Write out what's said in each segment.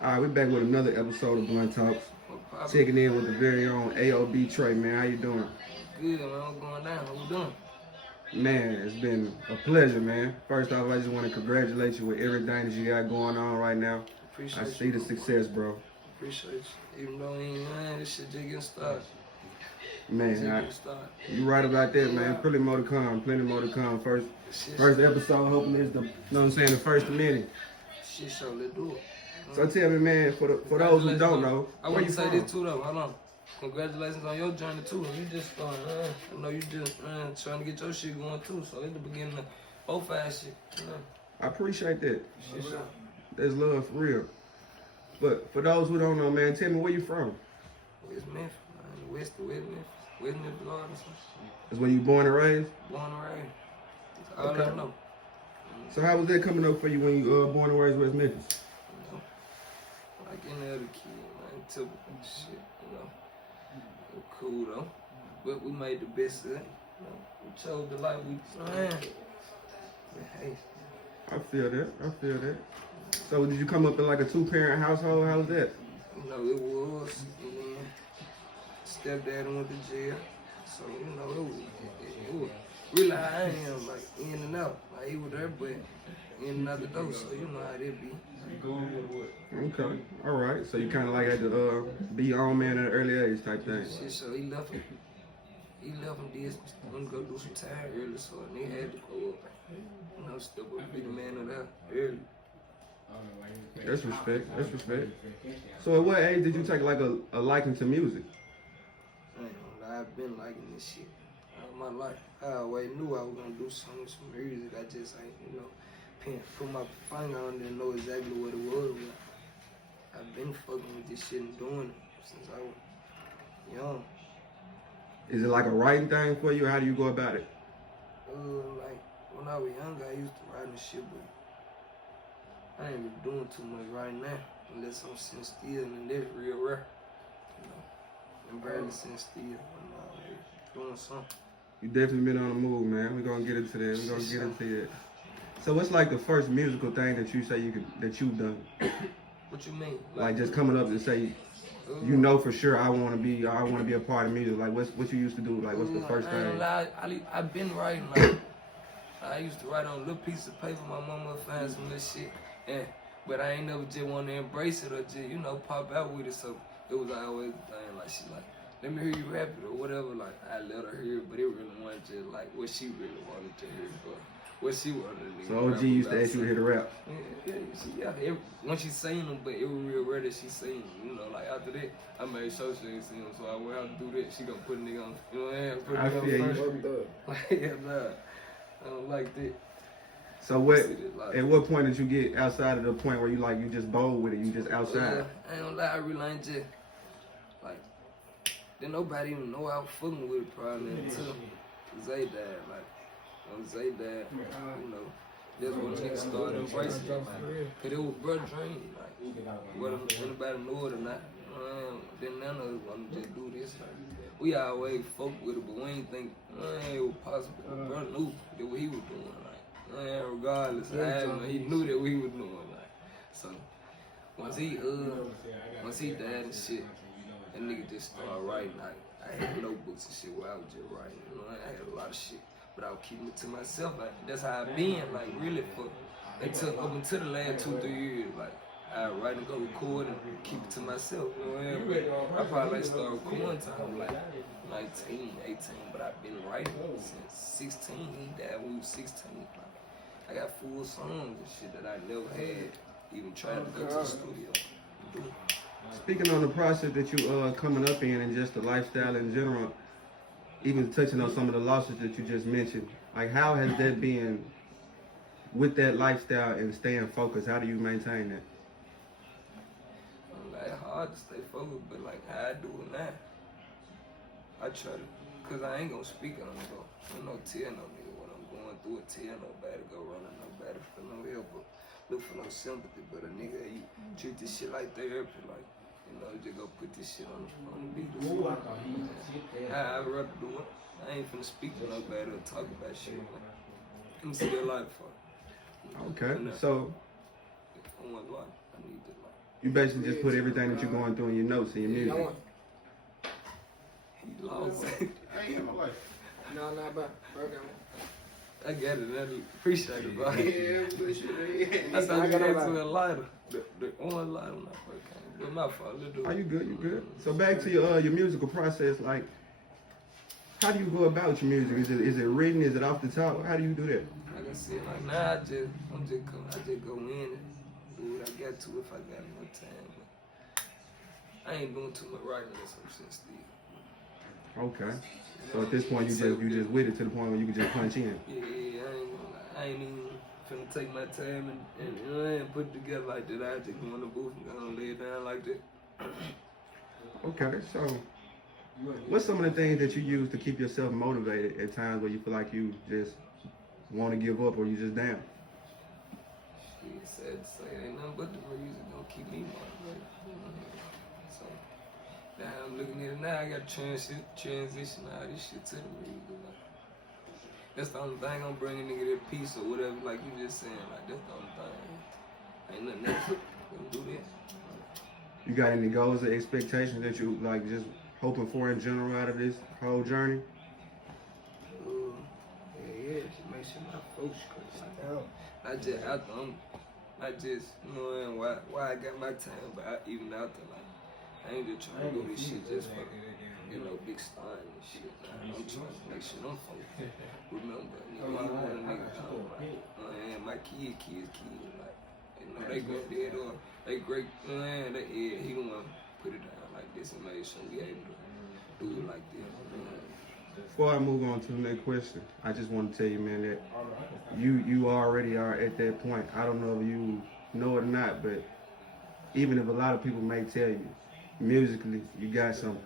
All right, we're back with another episode of Blunt Talks. Checking in with the very own AOB Trey, man. How you doing? Good, man. What's going down? How you doing? Man, it's been a pleasure, man. First off, I just want to congratulate you with everything that you got going on right now. Appreciate I see the success, bro. Appreciate you. Even though this shit just getting started. Man, you right about that, man. Plenty more to come. Plenty more to come. First episode, hopefully, is the, you know what I'm saying, the first minute. Shit, so let's do it. So tell me, man, for those who don't know, I want to say this too, though. Hold on. Congratulations on your journey too. You just started, I know you just trying to get your shit going too. So it's the beginning of both ass shit. I appreciate that. Shit, so. That's love for real. But for those who don't know, man, tell me where you from. West Memphis, man. West Memphis, Florida. That's where you born and raised? Born and raised. That's all I know. So how was that coming up for you when you born and raised West Memphis? Like any other kid, man, typical shit, It was cool though, but we made the best of it. We chose the life we man. Hey. I feel that. So did you come up in like a 2-parent household? How was that? It was. And then stepdad went to jail, so it was really how I am, like in and out. Like he was there, but in and out the door. So you know how it be. Okay, all right. So you kind of like had to be your own man at an early age type thing. Shit, so he left him. Did some go do some time early, so a nigga had to go up. Step up, be the man of that early. That's respect. So at what age did you take like a liking to music? I've been liking this shit all my life. I always knew I was gonna do some music. I just ain't, put my finger on it and know exactly what it was. I've been fucking with this shit and doing it since I was young. Is it like a writing thing for you? How do you go about it? Like when I was younger, I used to write and shit, but I ain't been doing too much right now unless I'm sitting still, and that's real rare. I'm barely sitting still. I'm doing something. You definitely been on the move, man. We're gonna get into that. So what's like the first musical thing that you say that you've done? What you mean? Like just coming up and say, you know for sure I want to be a part of music. Like what you used to do? Like what's the first thing? I've been writing. Like I used to write on a little piece of paper. My mama would find some little shit, but I ain't never just want to embrace it or just pop out with it. So it was always the thing. Like she like, let me hear you rap it or whatever. Like I let her hear it, but it really wasn't just like what she really wanted to hear. But what she wanted to So OG used to ask you to hear the rap? Yeah. When she seen them, but it was real rare that she seen them. Like after that, I made sure she ain't seen them. So I went out to do that. She gonna put a nigga on, put a nigga on first. I don't like that. So at what point did you get outside of the point where you just bold with it? You just outside? I ain't gonna lie, I really ain't just, didn't nobody even know I was fucking with it probably until Zay died. When Zay died, that's when niggas started embracing it. Cause it was brother dream, whether anybody knew it or not. Then none of us wanted to just do this. We always fuck with it, but we ain't think it was possible. Brother knew that what he was doing, regardless, he knew that what he was doing, So once he died and shit, that nigga just started writing. I had notebooks and shit where I was just writing. I had a lot of shit, but I was keeping it to myself. That's how I been, really up until the last 2-3 years. I write and go record and keep it to myself. I probably started recording time 19, 18, but I've been writing since 16. He died when we was 16. I got full songs and shit that I never had even tried to go to the studio. Speaking on the process that you coming up in and just the lifestyle in general, even touching on some of the losses that you just mentioned, how has that been with that lifestyle and staying focused? How do you maintain that? It's hard to stay focused, but how I do it now, I try to, cause I ain't gonna speak on it though. I don't tell no nigga what I'm going through, or tell nobody go running nobody for no help or look for no sympathy. But a nigga, he treat this shit like therapy, just go put this shit on the beat. I'd rather do it. I ain't finna speak to nobody or talk about shit. I'm still alive for it. Okay, so I want life. I need this life. You basically just put everything that you're going through in your notes in your music. He lost. I ain't got my life. No, not bad. Burger. I get it. I appreciate it, bro. Yeah, bullshit. I thought you got to a lighter. The only lighter when I first came. But my fault. Let's do it. Are you good? You good? So back to your musical process. Like, how do you go about your music? Is it written? Is it off the top? How do you do that? Like I said, like now I just go in and do what I got to if I got more time. But I ain't doing too much writing or some shit still. Okay. So at this point, you just with it to the point where you can just punch in. Yeah, I ain't even finna take my time and put it together like that. I just go in the booth and gonna lay it down like that. Okay, so what's some of the things that you use to keep yourself motivated at times where you feel like you just want to give up or you just down? Shit, sad to say, ain't nothing but the music gonna keep me motivated. So now I'm looking at it now. I got to transition all this shit to the music. Like, that's the only thing I'm bringing nigga that peace or whatever. Like you just saying, like that's the only thing. Ain't nothing else. Gonna do that. You got any goals or expectations that you like just hoping for in general out of this whole journey? Yeah, just make sure my folks straight. I just, you know, why I got my time, but even out there, like, I ain't just trying to do this shit just for, you know, big star and shit. Like, I'm trying to make sure them folks remember, you know, even when a nigga come, like, and my kids, like, you know, they granddad or they great, man, he gonna put it down like this and make sure we able to do it like this. Before I move on to the next question, I just want to tell you, man, that you already are at that point. I don't know if you know it or not, but even if a lot of people may tell you, musically, you got something,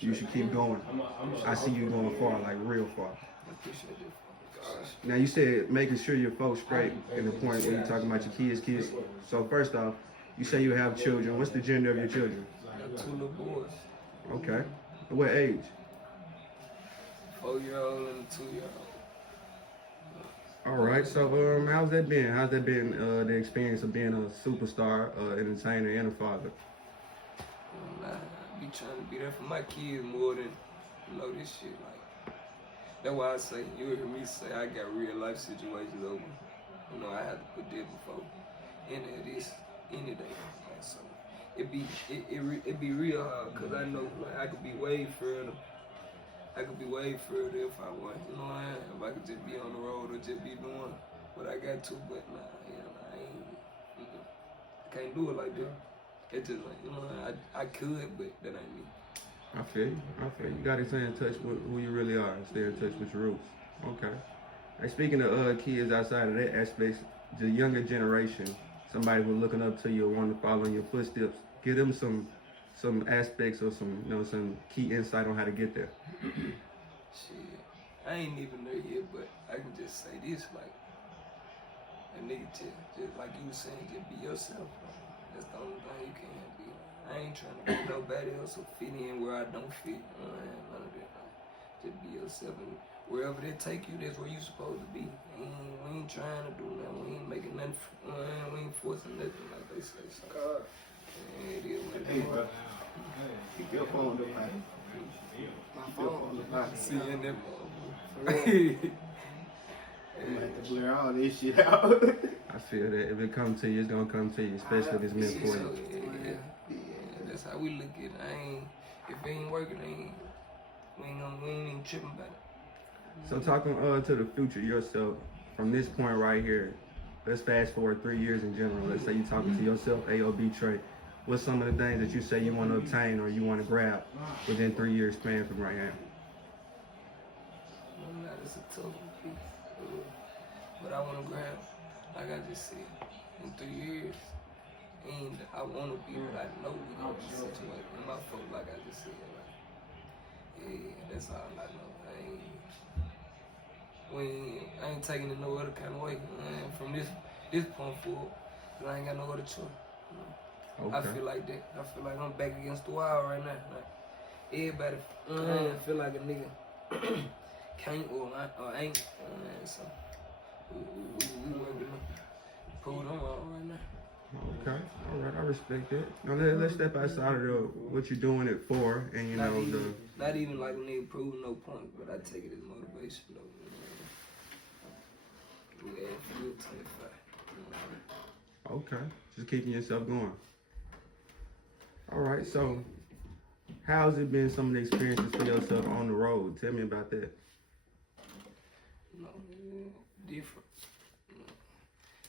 you should keep going. I see you going far, like real far. I appreciate it. Now you said making sure your folks straight in the point where you're talking about your kids. So first off, you say you have children. What's the gender of your children? I got 2 little boys. Okay. What age? 4-year-old and a 2-year-old. All right. So how's that been? How's that been the experience of being a superstar, entertainer, and a father? I be trying to be there for my kids more than, you know, this shit. Like, that's why I say, you hear me say I got real life situations over. You know, I have to put that before any of this, any day. Like, so it be real hard, cause I know like I could be way further. I could be way further if I want. You know what I mean? If I could just be on the road or just be doing what I got to, but nah, you know, I ain't. I can't do it like that. It's just like, you know, I could, but that ain't me. I feel you. You gotta stay in touch with who you really are and stay in touch with your roots. Okay. Hey, speaking of kids outside of that aspect, the younger generation, somebody who's looking up to you or wanting to follow in your footsteps, give them some aspects or some key insight on how to get there. Shit, I ain't even there yet, but I can just say this, like, a nigga just like you was saying, just be yourself. Like, that's the only thing you can be. I ain't trying to be nobody else or fit in where I don't fit. None of that. Like, just be yourself, and wherever they take you, that's where you supposed to be. We ain't trying to do nothing. We ain't making nothing. We ain't forcing nothing, like they say. So, it is what it is. Hey, bro. Keep your phone up, man. My phone. See you in there. I'm gonna have to blur all this shit out. I feel that if it comes to you, it's gonna come to you, especially if it's meant for you. Yeah, that's how we look at it. If it ain't working, we ain't even tripping about it. So talking to the future yourself, from this point right here, let's fast forward 3 years in general. Let's say you're talking to yourself, AOB TREY. What's some of the things that you say you want to obtain or you want to grab within 3 years span from right now? It's a tough piece. But I want to grab, like I just said, in 3 years, and I want to be what I know we're going to be situated. And my folks, like I just said, like, yeah, that's all I know. I ain't taking it no other kind of way. From this point forward, 'cause I ain't got no other choice. You know? Okay. I feel like that. I feel like I'm back against the wall right now. Like, everybody feel like a nigga can't or ain't. So we working to prove them all right now. Okay. All right, I respect that. Now let's step outside of what you're doing it for, and you Not know even, not even like a nigga prove no point, but I take it as motivation though. We add fuel to the fire. Okay, just keeping yourself going. All right, so how's it been? Some of the experiences for yourself on the road. Tell me about that. Different.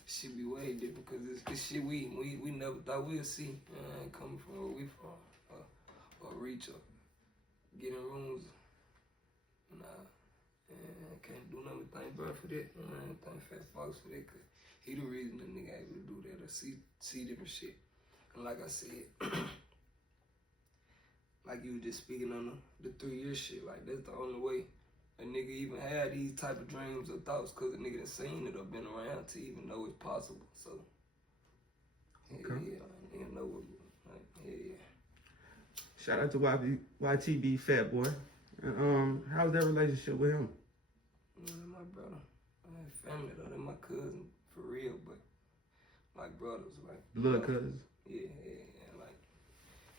Shit be way different because it's shit we never thought we'd see coming from where we from or reach or get in rooms. Nah, can't do nothing. Thank bro for that. Thank Fat Fox for that. Cause he the reason the nigga able to do that or see different shit. And like I said, like you were just speaking on the 3-year shit. Like that's the only way a nigga even had these type of dreams or thoughts, cause a nigga done seen it or been around to even know it's possible. So, Okay. yeah, nigga know what, like, yeah. Shout out to YTB FATBOY. How's that relationship with him? My brother, my family though, they're my cousin for real, but like brothers, like Blood cousins. Yeah, like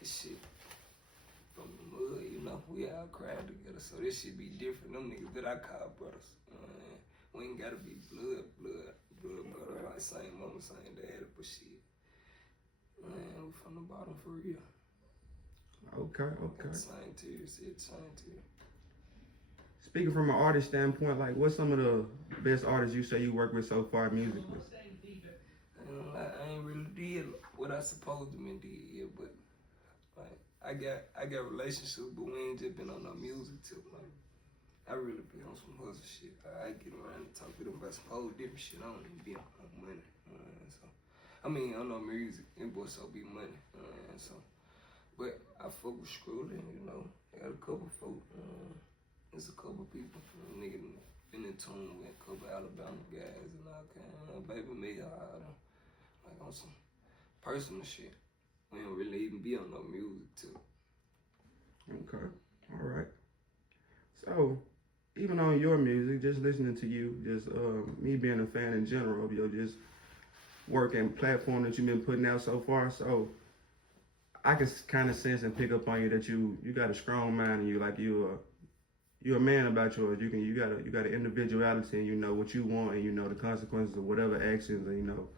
this shit from the mud, you know, we all crying together, so this shit be different. Them niggas that I call brothers, we ain't gotta be blood, brother, like same mama, same dad, but shit, man, we from the bottom for real. Okay. Same tears. Speaking from an artist standpoint, like what's some of the best artists you say you work with so far musically? I ain't really did what I supposed to been did yet, but like I got relationships, but we ain't just been on no music too. Like I really be on some hustle shit. I get around and talk to them about some whole different shit. I don't even be on no money. So I mean on no music, it boy so be money. So but I fuck with Screwlin, you know. I got a couple folk. There's a couple people. Nigga been in tune with a couple Alabama guys and all kind. Baby me, all them. Like on some personal shit. We don't really even be on no music too. Okay, all right. So, even on your music, just listening to you, just me being a fan in general of your just work and platform that you've been putting out so far. So, I can kind of sense and pick up on you that you got a strong mind and you like you're a man about yours. You got an individuality and you know what you want and you know the consequences of whatever actions and you know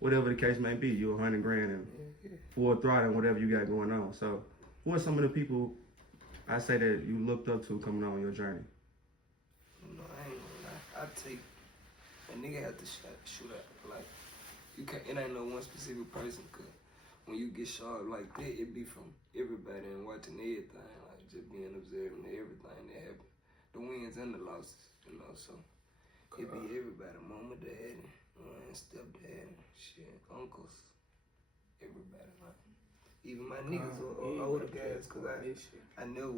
whatever the case may be. You're $100 grand and full throttle and whatever you got going on. So, who are some of the people I say that you looked up to coming on your journey? You know, I ain't gonna lie. I take a nigga have to shoot at. Like you can't. It ain't no one specific person. Cause when you get shot like that, it be from everybody and watching everything. Like just being observing everything that happen, the wins and the losses. You know, so it be everybody. Mama, daddy, stepdad, shit, uncles, everybody. Like even my niggas or older guys, cause I never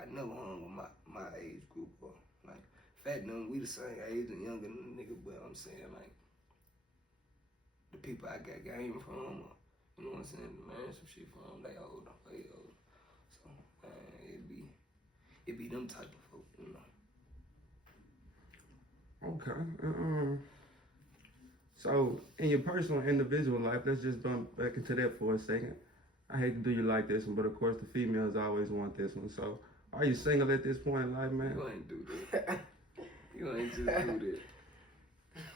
I never hung with my age group or like fat them. We the same age and younger than the nigga, but I'm saying like the people I got game from, or, you know what I'm saying, learn some shit from, they older, way older. So it be them type of folk, you know. Okay. So, in your personal individual life, let's just bump back into that for a second. I hate to do you like this one, but of course the females always want this one. So, are you single at this point in life, man? You ain't do that. You ain't just do that.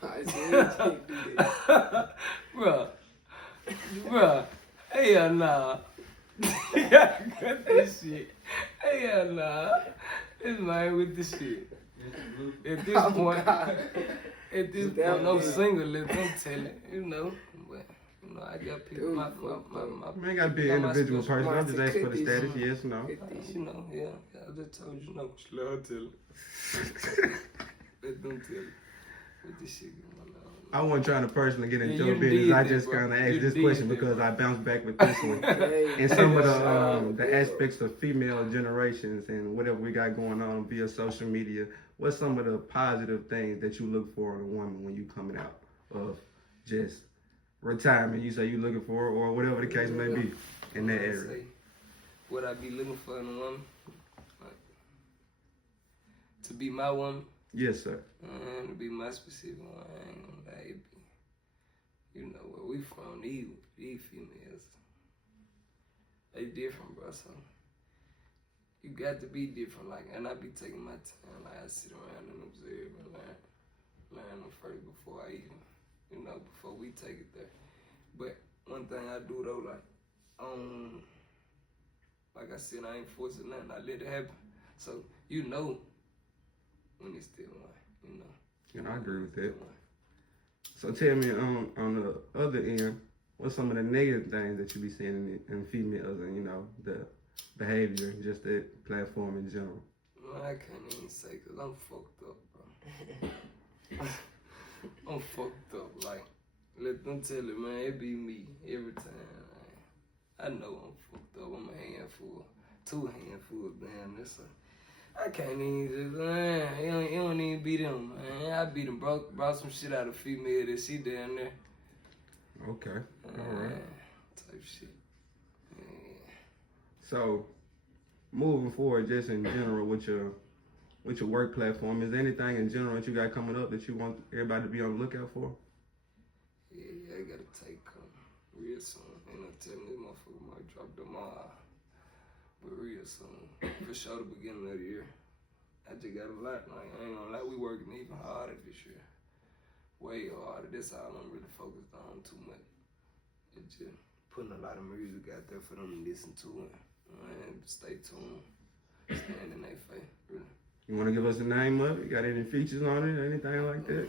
I said you can't do that. Bruh, hell nah. Got this shit. Hell nah. This man with the shit. At this point, I'm single, I'm telling you know. But, you know, I got people, my Man, you gotta be an individual person. I'm just asking for the status, yes, no. You know, yeah. I just told you, no. Let her tell it. Let them tell it. What this shit going on? I wasn't trying to personally get into Yeah, your you business. did I that, just bro. kind of You asked this did question that, because bro. I bounced back with this one. And some of the aspects of female generations and whatever we got going on via social media, what's some of the positive things that you look for in a woman when you coming out of just retirement? You say you looking for, or whatever the case may be in that area. What I be looking for in a woman? Like, to be my woman? Yes, sir. To be my specific one, I ain't gonna lie. You know, where we from, these females, they different, bro, so you got to be different, like, and I be taking my time, like, I sit around and observe and learn them first before I even, before we take it there. But one thing I do though, like I said, I ain't forcing nothing, I let it happen. So, when it's still one, And I agree with that. So tell me, on the other end, what's some of the negative things that you be seeing in females and, the behavior, just that platform in general? Well, I can't even say, because I'm fucked up, bro. I'm fucked up, like, let them tell it, man, it be me every time, man. I know I'm fucked up, I'm a handful, 2 handfuls, damn, I can't even just, man, it don't even be them, man. I be them, brought some shit out of female that she down there. Okay, all right. Type shit. Yeah. So, moving forward, just in general, with your work platform, is there anything in general that you got coming up that you want everybody to be on the lookout for? Yeah, I gotta take real soon. Ain't no telling this motherfucker might drop them all. But real soon. For sure, the beginning of the year. I just got a lot. Like, I ain't gonna lie, we working even harder this year. Way harder. That's all I'm really focused on too much. It's just putting a lot of music out there for them to listen to and stay tuned. Stand in their face, really. You want to give us the name of it? Got any features on it or anything like that?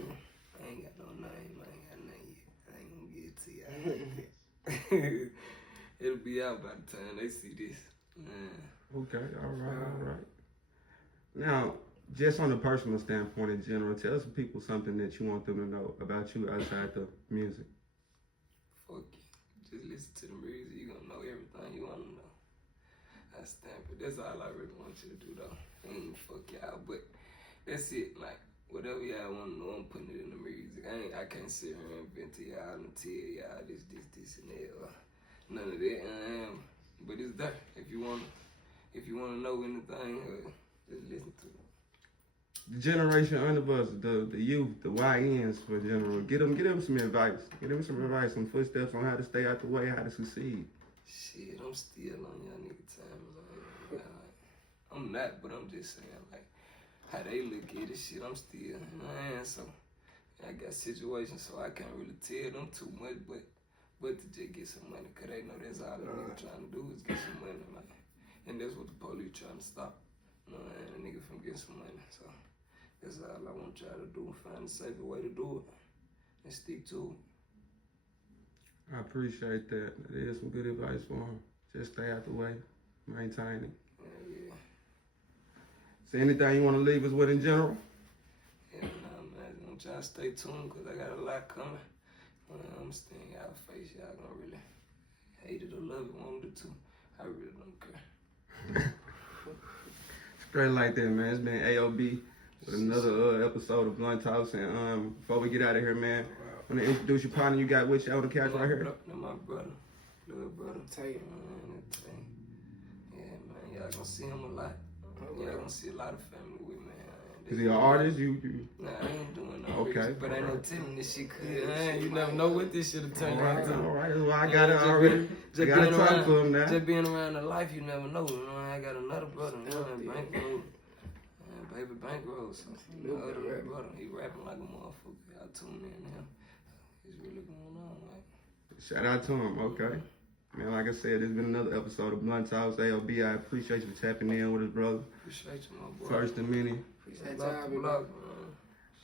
I ain't got no name. I ain't got nothing yet. I ain't gonna give it to you. It'll be out by the time they see this. Okay, all right. Now, just on a personal standpoint in general, tell some people something that you want them to know about you outside the music. Fuck you. Just listen to the music. You gonna know everything you wanna know. I stamp it. That's all I really want you to do, though. I ain't fuck y'all, but that's it. Like, whatever y'all wanna know, I'm putting it in the music. I can't sit here and vent to y'all and tell y'all this, and that, or none of that. But it's there. If you wanna know anything, just listen to it. The generation under us, the youth, the YNs for general, get them some advice. Get them some advice, some footsteps on how to stay out the way, how to succeed. Shit, I'm still on y'all nigga time. Like, I'm not, but I'm just saying, like, how they look at it, shit, I'm still, so I got situations, so I can't really tell them too much, but to just get some money, because they know that's all the nigga trying to do is get some money, like, and that's what the police trying to stop, a nigga from getting some money, so that's all I want y'all to do, find a safer way to do it, and stick to it. I appreciate that. That is some good advice for them. Just stay out the way, maintain it. Yeah. Is there anything you want to leave us with in general? Yeah, man, I want y'all to stay tuned, because I got a lot coming. I'm staying y'all face, y'all gonna really hate it or love it, one of the two. I really don't care. Straight like that, man. It's been AOB with another episode of Blunt Talks. And before we get out of here, man, I want to introduce your partner you got with you on the couch right here. That's my brother, little brother. Tay. Yeah, man, y'all gonna see him a lot. Y'all gonna see a lot of family with me. Is he an artist? You? Nah, I ain't doing no Okay. music, but ain't no telling this shit could. You never know what this shit will turn into. All right, that's why I got it already. I got to talk to him now. Just being around the life, you never know. I got another brother, Bankroll. Baby Bankroll. So, other brother, he rapping like a motherfucker. I tune in now. He's really going on, man. Shout out to him, okay. Man, like I said, there's been another episode of Blunt Talks, AOB. I appreciate you tapping in with us, brother. Appreciate you, my boy. First and many. Appreciate y'all, Block,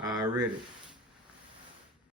Already.